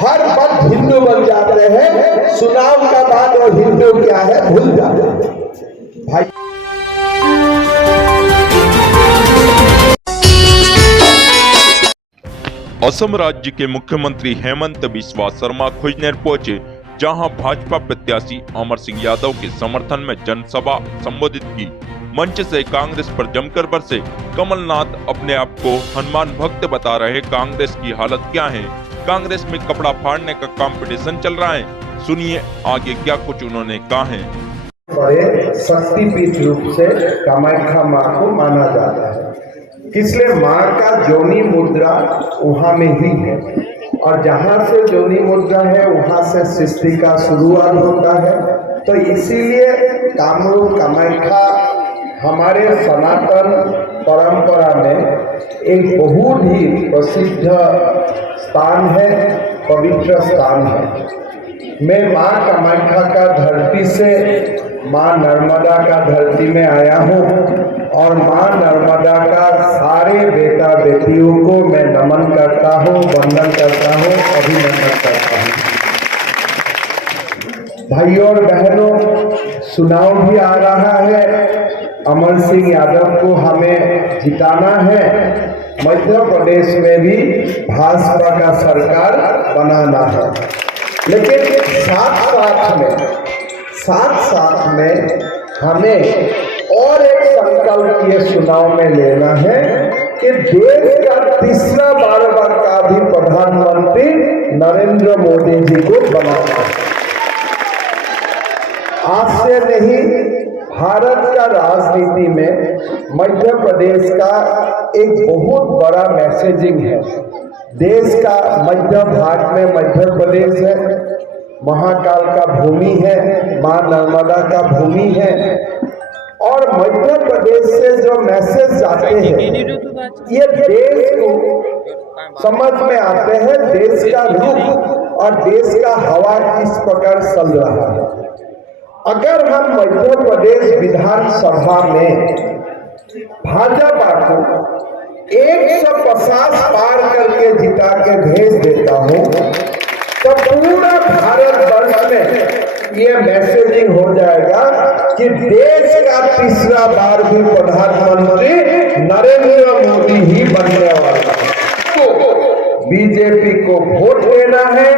हर वक्त हिंदू बन जाते हैं, चुनाव का बाद और हिंदू क्या है भूल जाते हैं भाई। असम राज्य के मुख्यमंत्री हेमंत बिस्वा शर्मा खुजनेर पहुंचे, जहां भाजपा प्रत्याशी अमर सिंह यादव के समर्थन में जनसभा संबोधित की। मंच से कांग्रेस पर जमकर बरसे। कमलनाथ अपने आप को हनुमान भक्त बता रहे। कांग्रेस की हालत क्या है? कांग्रेस में कपड़ा फाड़ने का कंपटीशन चल रहा है। सुनिए आगे क्या कुछ उन्होंने कहा है। बड़े शक्तिपीठ रूप से कामाख्या माँ को माना जाता है, इसलिए माँ का जोनी मुद्रा वहाँ में ही है, और जहाँ से जोनी मुद्रा है वहाँ से सृष्टि का शुरुआत होता है। तो इसीलिए कामरूप कामाख्या हमारे सनातन परंपरा में एक बहुत ही प्रसिद्ध स्थान है, पवित्र स्थान है। मैं माँ कामाख्या का धरती से माँ नर्मदा का धरती में आया हूँ, और माँ नर्मदा का सारे बेटा बेटियों को मैं नमन करता हूँ, वंदन करता हूँ, अभिनंदन करता हूँ। भाइयों और बहनों, चुनाव भी आ रहा है। अमर सिंह यादव को हमें जिताना है। मध्य प्रदेश में भी भाजपा का सरकार बनाना है, लेकिन साथ साथ में हमें और एक संकल्प ये चुनाव में लेना है कि देश का तीसरा बार का भी प्रधानमंत्री नरेंद्र मोदी जी को बनाना है। आज से नहीं, भारत का राजनीति में मध्य प्रदेश का एक बहुत बड़ा मैसेजिंग है। देश का मध्य भाग में मध्य प्रदेश है, महाकाल का भूमि है, मां नर्मदा का भूमि है, और मध्य प्रदेश से जो मैसेज जाते हैं ये देश को समझ में आते हैं, देश का रुख और देश का हवा किस प्रकार चल रहा है। अगर हम मध्य प्रदेश विधानसभा में भाजपा को 150 पार करके जिता के भेज देता हूं, तो पूरा भारत वर्ष में ये मैसेजिंग हो जाएगा कि देश का तीसरा बार भी प्रधानमंत्री नरेंद्र मोदी ही बनने वाला है। तो बीजेपी को वोट देना है,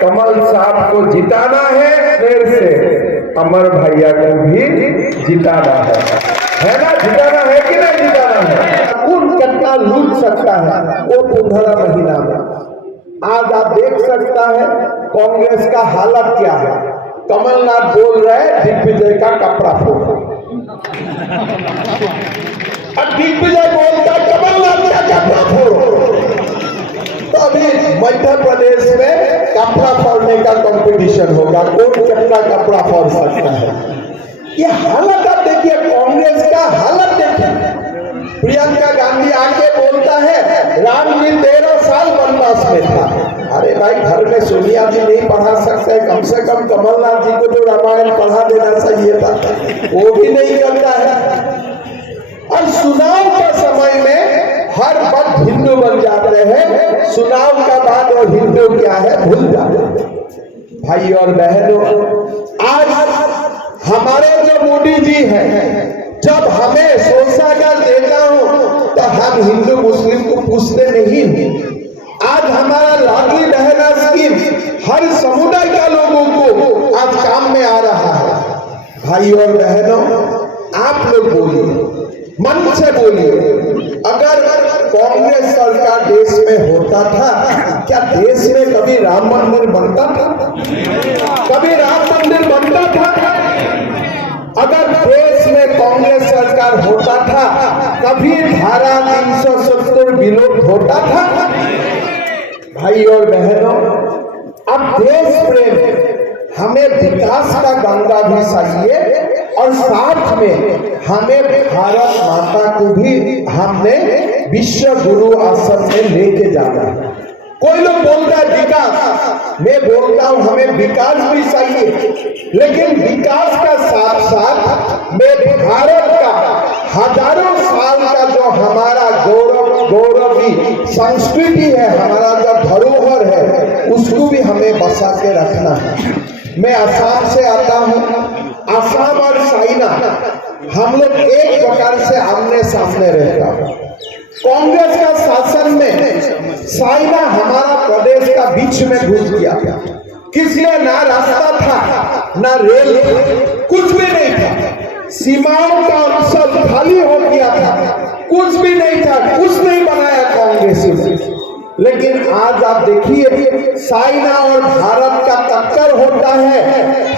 कमल साहब को जिताना है, फिर से अमर भैया को भी जिताना है ना? जिताना है कि नहीं जिताना है? कौन कितना लूट सकता है वो 15 महीना में। आज आप देख सकता है कांग्रेस का हालत क्या है। कमलनाथ बोल रहे हैं दिग्विजय का कपड़ा फोड़ो, और दिग्विजय बोलता है कमलनाथ का कपड़ा फोड़ो। तो अभी मध्य प्रदेश में कपड़ा फोड़ने का कंपटीशन होगा, कौन कितना कपड़ा फोड़ सकता है। ये हालत आप देखिए, कांग्रेस का हालत देखिए। प्रियंका गांधी आके बोलता है राम जी 13 साल वनवास में था। अरे भाई, घर में सोनिया जी नहीं पढ़ा सकते, कम से कम कमलनाथ जी को तो रामायण पढ़ा देना चाहिए था, वो भी नहीं करता है। और चुनाव का समय में हर वक्त हिंदू बन जाते हैं, चुनाव का बाद और हिंदू क्या है भूल जाते हैं। भाई और बहनों, आज हमारे जो मोदी जी हैं, जब हमें शौचागार देता हूं तो हम हिंदू मुस्लिम को पूछते नहीं। आज हमारा लाडली बहना स्कीम हर समुदाय का लोगों को आज काम में आ रहा है। भाई और बहनों, आप लोग बोलिए, मन से बोलिए, अगर कांग्रेस सरकार देश में होता था, क्या देश में कभी राम मंदिर बनता था? कभी राम मंदिर बनता था? अगर देश में कांग्रेस सरकार होता था, कभी धारा 370 विलोप होता था? भाई और बहनों, अब देश प्रेम, हमें विकास का गंगा भी चाहिए, और साथ में हमें भारत माता को भी हमने विश्व गुरु आसन में लेके जाना है। कोई लोग बोलता है विकास, मैं बोलता हूं हमें विकास भी चाहिए, लेकिन विकास का साथ साथ मैं भारत का हजारों साल का जो हमारा गौरवी संस्कृति है, हमारा जो धरोहर है, उसको भी हम मैं असम से आता हूँ। असम और साइना हम लोग एक प्रकार से आमने सामने रहता हूँ। कांग्रेस का शासन में साइना हमारा प्रदेश का बीच में घुस गया था। किसलिए? ना रास्ता था, ना रेल था, कुछ भी नहीं था। सीमाओं का अंचल खाली हो गया था, कुछ भी नहीं था, कुछ नहीं बनाया कांग्रेस ने। लेकिन आज आप देखिए साइना और भारत का टक्कर होता है,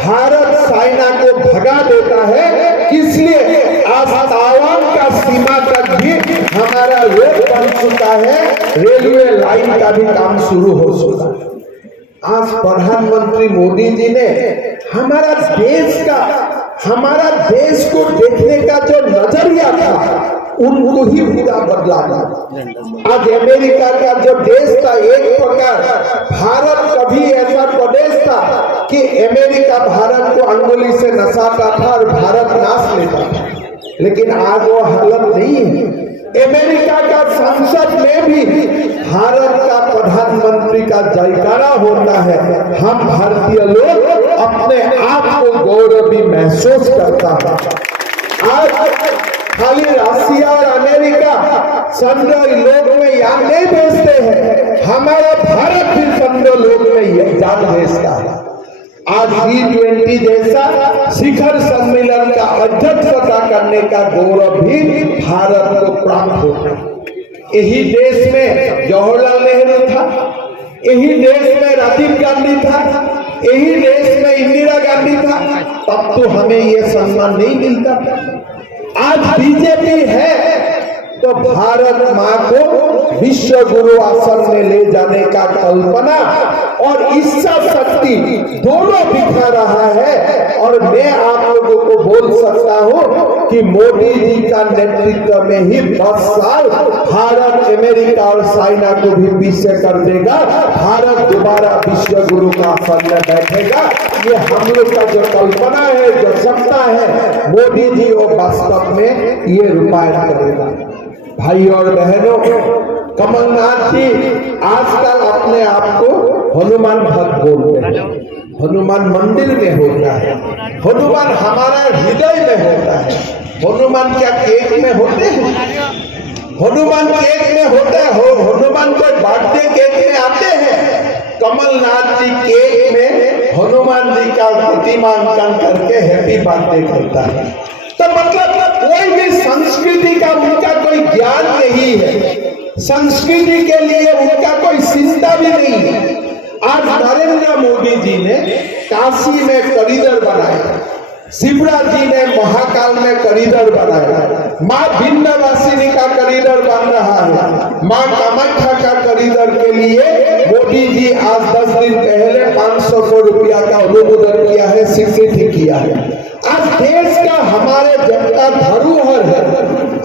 भारत साइना को भगा देता है। इसलिए आज तावान का सीमा तक भी हमारा रोड बन चुका है, रेलवे लाइन का भी काम शुरू हो चुका है। आज प्रधानमंत्री मोदी जी ने हमारा देश को देखने का जो नजरिया था उनको ही पूरा बदला था। आज अमेरिका का जो देश था, एक प्रकार भारत कभी ऐसा प्रदेश था कि अमेरिका भारत को अंगुली से नसाता था और भारत नाश लेता था, लेकिन आज वो हालत नहीं है। अमेरिका का संसद में भी भारत का प्रधानमंत्री का जयकारा होता है। हम भारतीय लोग अपने आप को गौरवी महसूस करता है। आज खाली रसिया और अमेरिका चंद्र लोक में यान नहीं भेजते हैं, हमारा भारत भी चंद्र लोक में यान भेजता है। आज G20 जैसा शिखर सम्मेलन का अध्यक्षता करने का गौरव भी भारत को प्राप्त होता है। यही देश में जवाहरलाल नेहरू था, यही देश में राजीव गांधी था, यही देश में इंदिरा गांधी था, तब तो हमें ये सम्मान नहीं मिलता। आज बीजेपी है तो भारत माँ को विश्व गुरु आसन में ले जाने का कल्पना और इच्छा शक्ति दोनों दिखा रहा है। और मैं आप लोगों को बोल सकता हूँ कि मोदी जी का नेतृत्व में ही 10 साल भारत अमेरिका और चाइना को भी पीछे कर देगा। भारत दोबारा विश्व गुरु का आसन में बैठेगा। ये हम लोग का जो कल्पना है, जो सपना है, मोदी जी वो वास्तव में ये रूपायित करेगा। भाई और बहनों, कमलनाथ जी आजकल अपने आप को हनुमान भक्त बोलते हैं। हनुमान मंदिर में होता है, हनुमान हमारा हृदय में होता है। हनुमान क्या केक में होते हैं? हनुमान केक में होते हैं? हनुमान कोई बर्थडे केक में आते हैं? कमलनाथ जी केक में हनुमान जी का प्रतिमांकन करके हैप्पी बर्थडे करता है। तो मतलब कोई भी संस्कृति का उनका कोई ज्ञान नहीं है, संस्कृति के लिए उनका कोई चिंता भी नहीं है। आज नरेंद्र मोदी जी ने काशी में कॉरिडोर बनाया, शिवराज जी ने महाकाल में कॉरिडोर बनाया, माँ विंध्यवासिनी का कॉरिडोर बन रहा है, माँ कामाख्या का कॉरिडोर के लिए मोदी जी आज 10 दिन पहले 500 करोड़ रुपया का अनुमोदन किया है, स्वीकृति किया है। आज देश का हमारे जनता धरोहर है,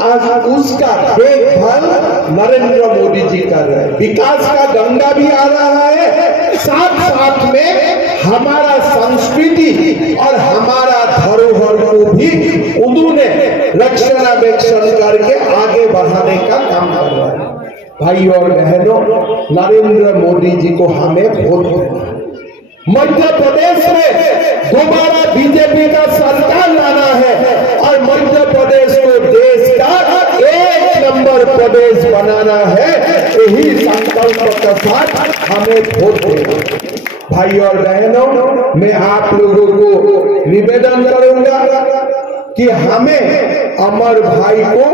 आज उसका देखभाल नरेंद्र मोदी जी कर रहे हैं। विकास का गंगा भी आ रहा है, साथ साथ में हमारा संस्कृति और हमारा धरोहर को भी उन्होंने रक्षणाबेक्षण करके आगे बढ़ाने का काम कर रहा है। भाई और बहनों, नरेंद्र मोदी जी को हमें वोट देना। मध्य प्रदेश में दोबारा बीजेपी का सरकार लाना है और मध्य प्रदेश को देश का 1 नंबर प्रदेश बनाना है। यही संकल्प के साथ हमें वोट देना। भाई और बहनों, मैं आप लोगों को निवेदन करूंगा कि हमें अमर भाई को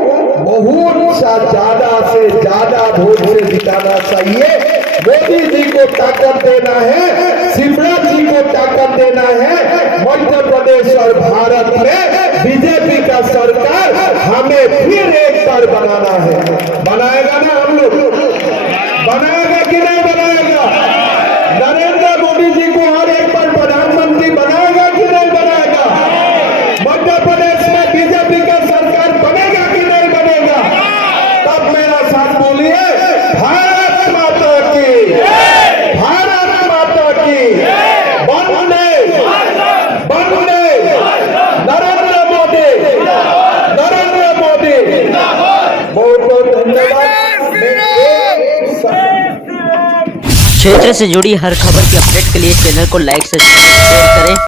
बहुत ज्यादा से ज्यादा वोट से जिताना चाहिए। मोदी जी को ताकत देना है, शिवराज जी को ताकत देना है। मध्य प्रदेश और भारत में बीजेपी का सरकार हमें फिर एक बार बनाना है। बनाएगा ना हम लोग? बनाएगा कि नहीं बनाएगा? नरेंद्र मोदी जी को हर एक बार प्रधानमंत्री बनाएगा कि नहीं बनाएगा? मध्य प्रदेश में बीजेपी का सरकार बनेगा कि नहीं बनेगा? तब मेरा साथ बोलिए, भारत माता की, भारत माता की, वंदे वंदे, नरेंद्र मोदी, नरेंद्र मोदी। बहुत बहुत धन्यवाद। क्षेत्र से जुड़ी हर खबर की अपडेट के लिए चैनल को लाइक सब्सक्राइब शेयर करें।